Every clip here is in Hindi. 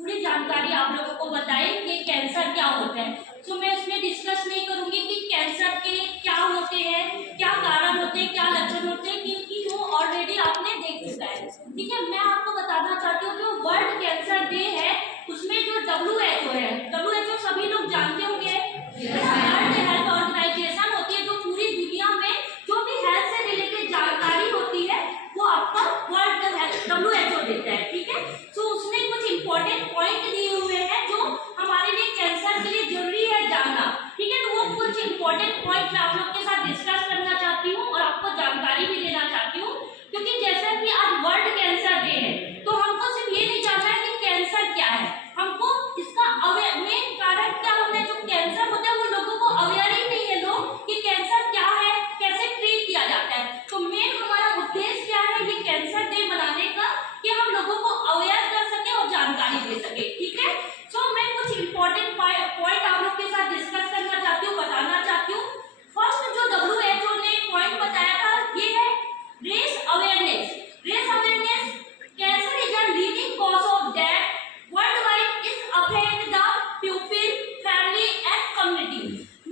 पूरी जानकारी आप लोगों को बताई कि कैंसर क्या होता है। तो मैं इसमें डिस्कस नहीं करूंगी कि कैंसर के क्या होते हैं, क्या कारण होते हैं, क्या लक्षण होते हैं, क्योंकि वो ऑलरेडी आपने देख चुका है। ठीक है, मैं आपको बताना चाहती हूँ जो वर्ल्ड कैंसर डे है उसमें जो WHO है, WHO सभी लोग जानते होंगे, वर्ल्ड हेल्थ ऑर्गेनाइजेशन होती है जो पूरी दुनिया में जो भी हेल्थ से रिलेटेड जानकारी होती है वो आपका वर्ल्ड हेल्थ WHO देता है। ठीक है, तो उसने कुछ इंपॉर्टेंट पॉइंट दिए हुए हैं जो हमारे लिए कैंसर के लिए जरूरी है जानना। ठीक है, तो वो कुछ इंपॉर्टेंट पॉइंट मैं आप लोग के साथ डिस्कस करना चाहती हूँ और आपको जानकारी भी देना चाहती हूँ, क्योंकि जैसा कि आज वर्ल्ड कैंसर डे है तो हमको सिर्फ ये नहीं जानना है कि कैंसर क्या है, हमको इसका मेन कारण क्या होता है। जो कैंसर होता है वो लोगों को अवेयर ही नहीं है लोग कि कैंसर क्या है, कैसे ट्रीट किया जाता है। तो मेन हमारा उद्देश्य क्या है ये कैंसर डे मनाने का, कि हम लोगों को अवेयर कर सके और जानकारी दे सके। ठीक है, सो मैं कुछ इंपॉर्टेंट पॉइंट आप लोग के साथ डिस्कस करना चाहती हूँ, बताना चाहती हूँ। फर्स्ट जो WHO ने पॉइंट बताया था ये है race awareness. Race awareness, cancer is a leading cause of death world wide, is affect the people, family and community.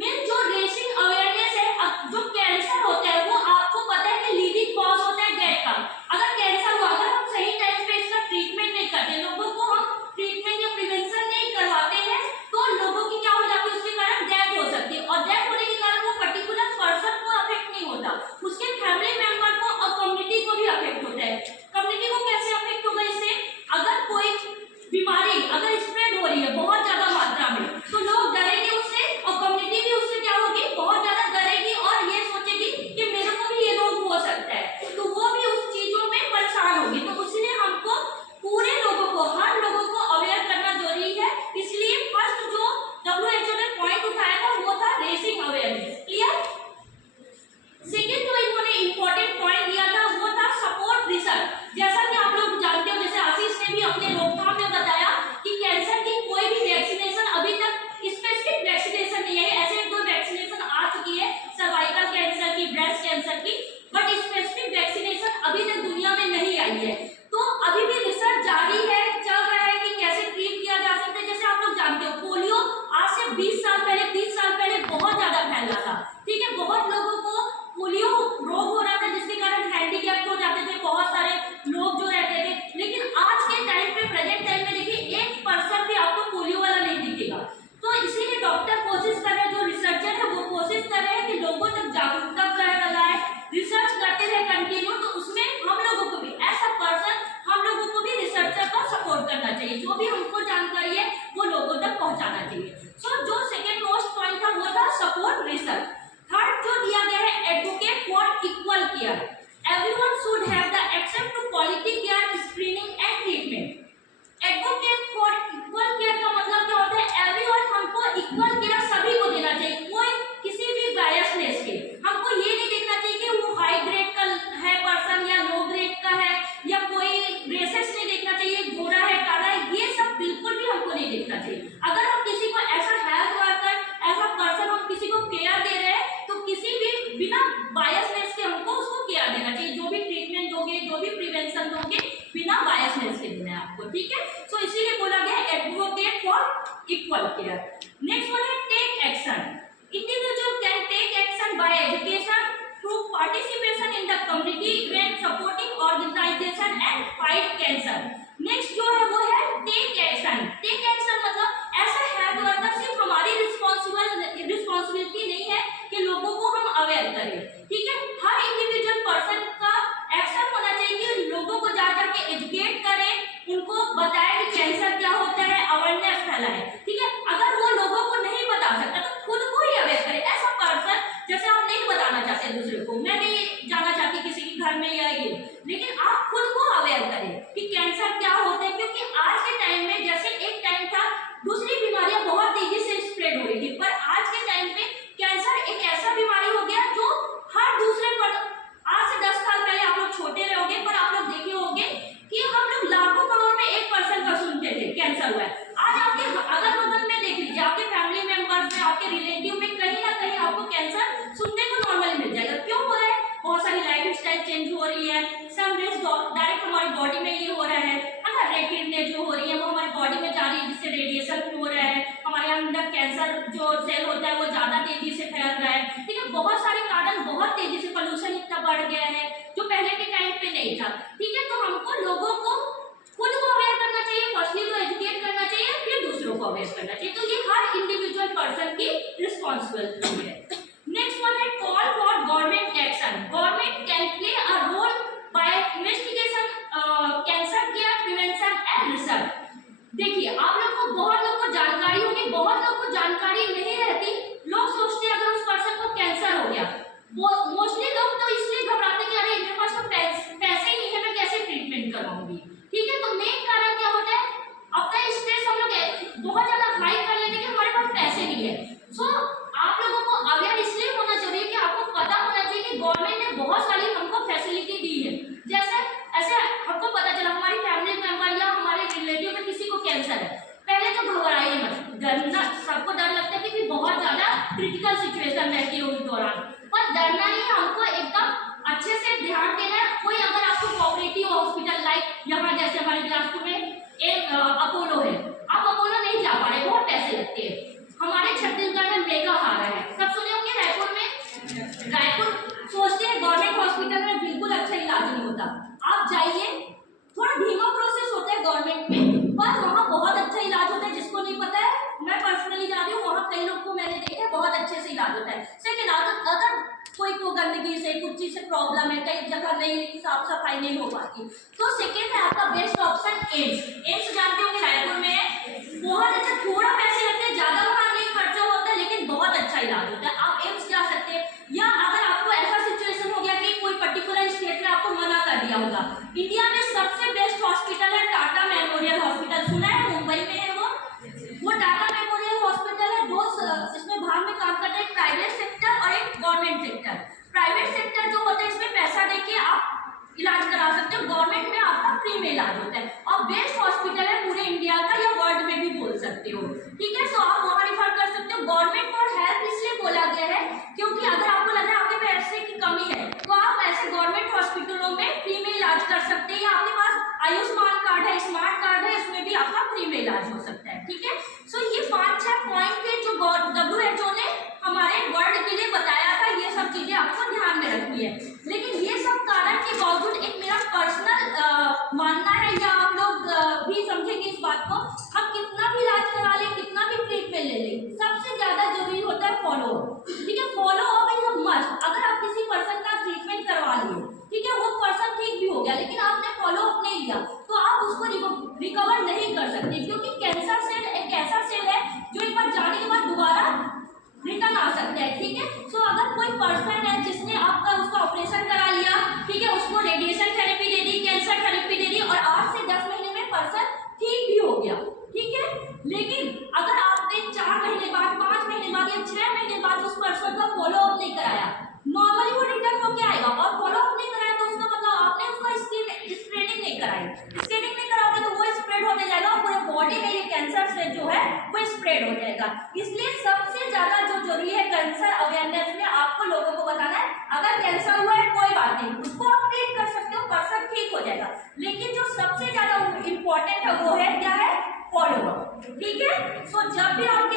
Mean जो रेसिंग अवेयरनेस है, जो कैंसर होता है वो आपको पता है कि लीडिंग कॉज होता है डेथ का। अगर कैंसर हुआ, अगर हम सही टाइम पे इसका ट्रीटमेंट नहीं करते, लोगों को हम ट्रीटमेंट या प्रिवेंशन नहीं करवाते हैं तो लोगों की क्या हो जाती है, उसके कारण डेथ हो सकती है। और डेथ होने के कारण वो पर्टिकुलर पर्सन को अफेक्ट नहीं होता, उसके फैमिली मेंबर को और कम्युनिटी को भी अफेक्ट होता है। कम्युनिटी को कैसे अफेक्ट होगा इससे, अगर कोई बीमारी अगर स्प्रेड हो रही है बहुत ज्यादा मात्रा में तो लोग डरेंगे उससे, और कम्युनिटी भी उससे क्या होगी, बहुत ज्यादा डरेगी और ये सोचेगी कि मेरे को भी ये रोग हो सकता है, तो वो भी उस चीजों में परेशान होगी। तो इसलिए हमको पूरे लोगों को, हर लोगों को अवेयर करना जरूरी है। इसलिए फर्स्ट जो WHO ने पॉइंट उठाया था वो था रेसिंग अवेयरनेस। क्लियर? सेकेंड जो इन्होंने इंपॉर्टेंट पॉइंट दिया था वो था सपोर्ट रिसर्च। जैसा कि आप लोग जानते हो, जैसे आशीष ने भी अपने रोकथाम में बताया कि कैंसर की कोई भी वैक्सीनेशन अभी तक स्पेसिफिक वैक्सीनेशन नहीं है। ऐसे दो वैक्सीनेशन आ चुकी है, सर्वाइकल कैंसर की, ब्रेस्ट कैंसर की, बट स्पेसिफिक वैक्सीनेशन अभी तक दुनिया में नहीं आई है। तो अभी भी रिसर्च जारी है, चल रहा है कि कैसे ट्रीट किया जा सकता है। जैसे आप लोग जानते हो पोलियो आज से 20 साल पहले, 30 साल पहले बहुत ज्यादा फैल रहा था। ठीक है, बहुत लोगों को पोलियो रोग हो रहा था जिसके कारण हैंडीकैप्ड हो जाते थे बहुत सारे लोग जो रहते थे। लेकिन आज के टाइम पे, प्रेजेंट टाइम में देखिए 1% भी आपको पोलियो वाला नहीं दिखेगा। तो इसीलिए डॉक्टर कोशिश कर रहे हैं, जो रिसर्चर है वो कोशिश कर रहे हैं कि लोगों तक जागरूकता फैलाए, रिसर्च करते रहे कंटिन्यू। तो उसमें हम लोगों को भी एज अ पर्सन, हम लोगों को भी रिसर्चर को सपोर्ट करना चाहिए, जो भी हमको जानकारी है वो लोगों तक पहुंचाना चाहिए। सो जो सेकेंड मोस्ट पॉइंट था वो था सपोर्ट रिसर्च। थर्ड जो दिया गया है advocate for equal care. Everyone should have the access to quality care, screening and treatment. Advocate for equal care का मतलब क्या होता है, एवरीवन, हमको इक्वल केयर सभी को देना चाहिए, कोई किसी भी बायसनेस के। हमको ये नहीं देखना चाहिए कि वो हाई ग्रेड का है पर्सन या लो ग्रेड का है, या कोई रेसेस नहीं देखना चाहिए, गोरा है काला है, ये सब बिल्कुल भी हमको नहीं देखना चाहिए। अगर हम किसी को ऐसा हेल्थ वर्कर, ऐसा पर्सन हम किसी को केयर दे रहे हैं तो किसी भी बिना बायसनेस के हमको उसको केयर देना चाहिए। जो भी ट्रीटमेंट दोगे, जो भी प्रिवेंशन दोगे, बिना बायसनेस के देना है आपको। ठीक है, सो इसीलिए बोला गया advocate for equal care. Next one है take action. Individual can take action by education, through participation in the community event, supporting organisation and fight cancer. Next जो है वो है टेक एक्शन। टेक एक्शन मतलब ऐसा हेल्थ वर्कर, सिर्फ हमारी रिस्पॉन्सिबिलिटी नहीं है कि लोगों को हम अवेयर करें। ठीक है, हर इंडिविजुअल पर्सन का एक्शन होना चाहिए कि लोगों को जा जाके एजुकेट करें, उनको बताएं कि कैंसर क्या होता है, अवेयरनेस फैलाएं। ठीक है, अगर वो लोगों को नहीं बता सकता तो खुद को ही अवेयर करें। ऐसा बढ़ गया है जो पहले के टाइम पे नहीं था। ठीक है, तो हमको लोगों को खुद को अवेयर करना चाहिए, फर्स्टली तो एजुकेट करना चाहिए, फिर दूसरों को अवेयर करना चाहिए। तो ये हर इंडिविजुअल पर्सन की रिस्पॉन्सिबिलिटी है। नेक्स्ट वन है call for government action. Government can play a role by investigation, cancer care, prevention and research. देखिए, आप लोग को बहुत लोग को जानकारी होगी, बहुत लोग को जानकारी नहीं रहती। लोग सोचते हैं अगर उस पर्सन को कैंसर हो गया, मोस्टली लोग तो इसलिए घबराते हैं कि अरे मेरे पास तो पैसे ही नहीं है, मैं कैसे ट्रीटमेंट करवाऊंगी। ठीक है, तो मेन कारण क्या होता है, अपना स्ट्रेस हम लोग बहुत ज्यादा हाई कर लेते हैं कि हमारे पास पैसे नहीं है। सो आप लोगों को अवेयर इसलिए होना चाहिए कि आपको पता होना चाहिए कि गवर्नमेंट ने बहुत सारी हमको फैसिलिटी दी है। जैसे ऐसे हमको पता चला हमारी फैमिली मेंबर या हमारे रिलेटिव में किसी को कैंसर है, पहले तो घबराइए मत, डरना, सबको डर लगता है कि बहुत ज्यादा क्रिटिकल सिचुएशन रहती है उस दौरान, पर डरना नहीं, हमको एकदम अच्छे से ध्यान देना है। कोई अगर आपको कोऑपरेटिव हॉस्पिटल लाइक यहाँ जैसे हमारे बिलासपुर में एक अपोलो है, आप अपोलो नहीं जा पा रहे, बहुत पैसे लगते हैं। हमारे छत्तीसगढ़ में मेगा हारा है, सब सुने होंगे। रायपुर में, रायपुर सोचते हैं गवर्नमेंट हॉस्पिटल में बिल्कुल अच्छा इलाज नहीं होता, आप जाइए, थोड़ा धीमा प्रोसेस होता है गवर्नमेंट में, पर वहाँ बहुत अच्छा इलाज होता है। जिसको नहीं पता है, मैं पर्सनली जा रही हूँ वहाँ, कई लोग को मैंने देखा है, बहुत अच्छे से इलाज होता है। सेकंड, अगर कोई को गंदगी से कुछ चीज से प्रॉब्लम है, कई जगह नहीं साफ सफाई नहीं हो पाती, तो सेकंड है आपका बेस्ट ऑप्शन एम्स। एम्स जानते होंगे रायपुर में, बहुत अच्छा, थोड़ा पैसे लगते हैं, ज्यादा वहाँ नहीं खर्चा होता है, लेकिन बहुत अच्छा इलाज होता है। आप एम्स जा सकते हैं। या अगर आपको ऐसा सिचुएशन हो गया कि कोई पर्टिकुलर स्टेट में आपको मना कर दिया होगा, इंडिया में सबसे बेस्ट हॉस्पिटल है टाटा मेमोरियल हॉस्पिटल, सुना है, मुंबई में है वो टाटा मेमोरियल हॉस्पिटल है। दो इसमें भाग में काम करता है, एक प्राइवेट सेक्टर और एक गवर्नमेंट सेक्टर। प्राइवेट सेक्टर जो होता है इसमें पैसा देके आप इलाज करा सकते हो, गवर्नमेंट में आपका फ्री में इलाज होता है, और बेस्ट हॉस्पिटल है पूरे इंडिया का या वर्ल्ड में भी बोल सकते हो। ठीक है, तो आप वहाँ रिफर कर सकते हो। गवर्नमेंट फॉर हेल्थ इसलिए बोला गया है क्योंकि अगर आपको लग रहा है आपके पैसे की कमी है, तो आप ऐसे गवर्नमेंट हॉस्पिटलों में फ्री में इलाज कर सकते हैं, या आपके पास आयुष्मान कार्ड है, स्मार्ट कार्ड है, इसमें भी आपका फ्री में इलाज हो सकता है। ठीक है, सो ये 5-6 पॉइंट थे जो WHO ने हमारे वर्ल्ड के लिए बताया था, ये सब चीजें आपको ध्यान में रखनी है। लेकिन ये सब कारण के बावजूद एक मेरा पर्सनल मानना है, या आप लोग भी समझेंगे इस बात को, हम कितना भी इलाज करा लें, कितना भी ट्रीटमेंट ले लें, सबसे ज्यादा जरूरी होता है फॉलो अप। ठीक है, follow up is a must. अगर आप किसी पर्सन का ट्रीटमेंट करवा लिए, ठीक है, वो पर्सन ठीक भी हो गया, लेकिन आपने फॉलो अप नहीं लिया, तो आप उसको रिकवर नहीं कर सकते, क्योंकि कैंसर सेल एक ऐसा सेल है जो एक बार जाने के बाद दोबारा रिटर्न आ सकता है। ठीक है, सो अगर कोई पर्सन है जिसने आपका उसका ऑपरेशन करा लिया, ठीक है, उसको रेडिएशन थेरेपी दे दी, कैंसर थेरेपी दे दी, और 8 से 10 महीने में पर्सन ठीक भी हो गया, ठीक है, लेकिन अगर आपने 4 महीने बाद, 5 महीने बाद या 6 महीने बाद उस पर्सन का फॉलो अप नहीं कराया, नॉर्मली वो रिटर्न होके आएगा, और फॉलो अप नहीं कराया तो उसका मतलब आपने उसका स्क्रीनिंग नहीं कराई। स्क्रीनिंग नहीं कराओगे तो वो स्प्रेड होने जाएगा, और पूरे बॉडी में ये कैंसर से जो है वो स्प्रेड हो जाएगा। इसलिए सबसे ज्यादा जो जरूरी है कैंसर अवेयरनेस में, आपको लोगों को बताना है, अगर कैंसर हुआ है कोई बात नहीं, उसको आप ट्रीट कर सकते हो, पर्सन ठीक हो जाएगा, लेकिन जो सबसे ज्यादा इंपॉर्टेंट है वो है क्या है, फॉलो अप। ठीक है, सो जब भी आप